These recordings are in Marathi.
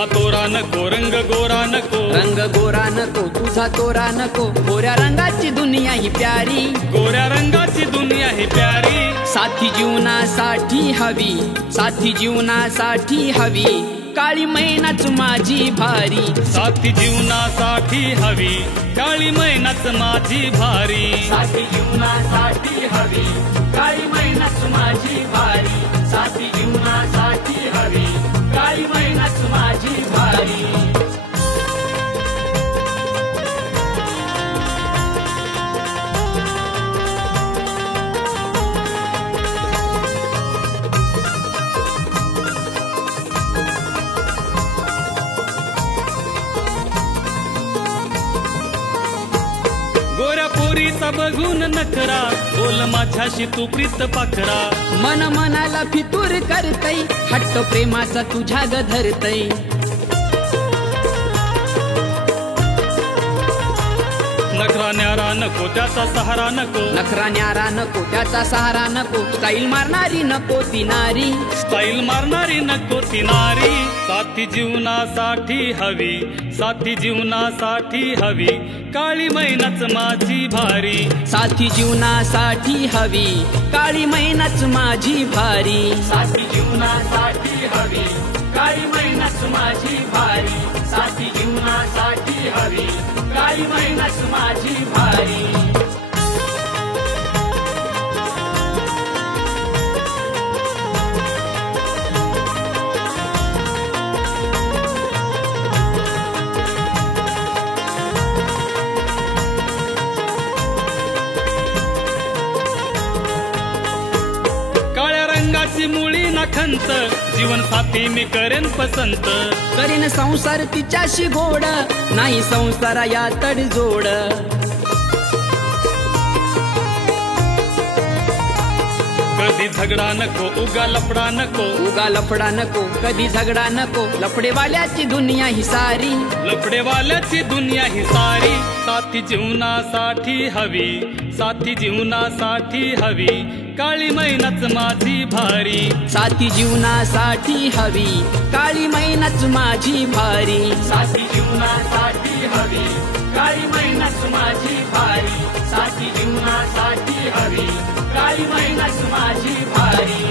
तुझा तोरा नको रंग गोरा नको, रंग गोरा नको तुझा तोरा नको, गोऱ्या रंगाची दुनिया ही प्यारी, गोऱ्या रंगाची दुनिया ही प्यारी, साथी जीवनासाठी हवी, साथी जीवनासाठी हवी, काळी मैनाच माझी भारी, साथी जीवनासाठी हवी, काळी मैनाच माझी भारी, साथी जीवनासाठी हवी, काळी मैनाच माझी भारी, साथी जीवनासाठी हवी, काळी मैनाच माझी भारी। गोऱ्या पोरीचा बघून नखरा, बोल माझ्याशी तू प्रीत पाखरा, मन मनाला फितूर करतई, हट्ट प्रेमाचा तुझ्या ग धरतई, नखरा न्यारा नको त्याचा सहारा नको, नखरा न्यारा नको त्याचा सहारा नको, स्टाईल मारणारी नको ती नारी, स्टाईल मारणारी नको ती नारी, साथी जीवनासाठी हवी, साथी जीवनासाठी हवी, काळी मैनाच माझी भारी, साथी जीवनासाठी हवी, काळी मैनाच माझी भारी, साथी जीवनासाठी हवी, काळी मैनाच माझी भारी, साथी जीवनासाठी हवी, काळी मैनाच माझी भारी। मुळी नखंत, जीवन साथी मी करेन पसंत, करीन संसार तिच्याशी गोड, नाही संसारा या तडजोड, कधी झगडा नको उगा लफडा नको, उगा लफडा नको कधी झगडा नको, लफडेवाल्याची दुनिया ही सारी, लफडेवाल्याची दुनिया ही सारी, साथी जीवनासाठी हवी, साथी जीवनासाठी हवी, काळी मैनाच माझी भारी, साथी जीवनासाठी हवी, काळी मैनाच माझी भारी, साथी जीवनासाठी हवी, काळी मैनाच माझी भारी, साथी जीवनासाठी हवी, काळी मैनाच माझी भारी।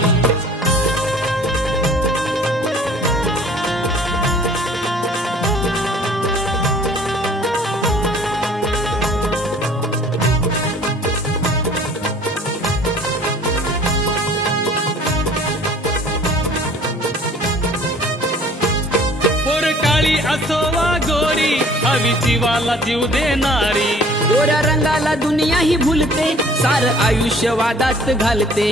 असो वा गोरी, हवी जीवाला जीव देणारी, गोऱ्या रंगाला दुनिया ही भुलते, सार आयुष्य वादात घालते,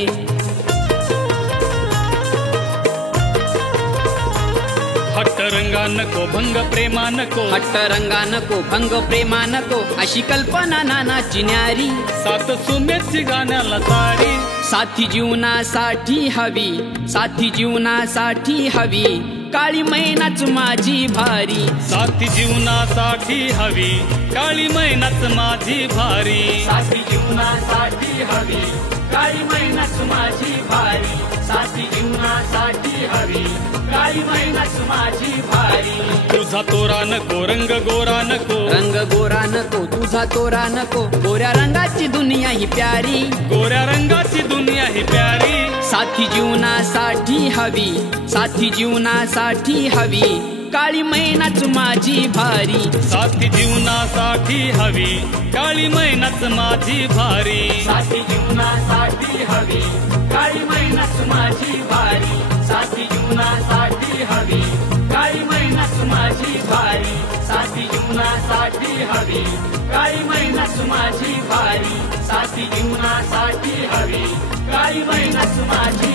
हट्ट रंगा नको भंग प्रेमा नको, हट्ट रंगा नको भंग प्रेमा नको, अशी कल्पना नानाची न्यारी, सात सुमेची गाण्याला सारी, साथी जीवनासाठी हवी, साथी जीवनासाठी हवी, काळी मैनाच माझी भारी, साथी जीवनासाठी हवी, काळी मैनाच माझी भारी, साथी जीवनासाठी हवी, काळी मैनाच माझी भारी, साथी जीवनासाठी हवी, काळी मैनाच माझी भारी। तुझा तोरा नको रंग गोरा नको, रंग गोरा नको तुझा तोरा नको, गोऱ्या रंगाची दुनिया ही प्यारी, गोऱ्या रंगाची दुनिया ही प्यारी, साथी जीवनासाठी हवी, साथी जीवनासाठी हवी, काळी मैनाच माझी भारी, साथी जीवनासाठी हवी, काळी मैनाच माझी भारी, साथी जीवनासाठी हवी, काळी मैनाच माझी भारी, साथी जीवनासाठी हवी, काळी मैनाच माझी भारी, साथी जीवनासाठी हवी, काळी मैनाच माझी भारी, साथी जीवनासाठी हवी, काळी मैनाच माझी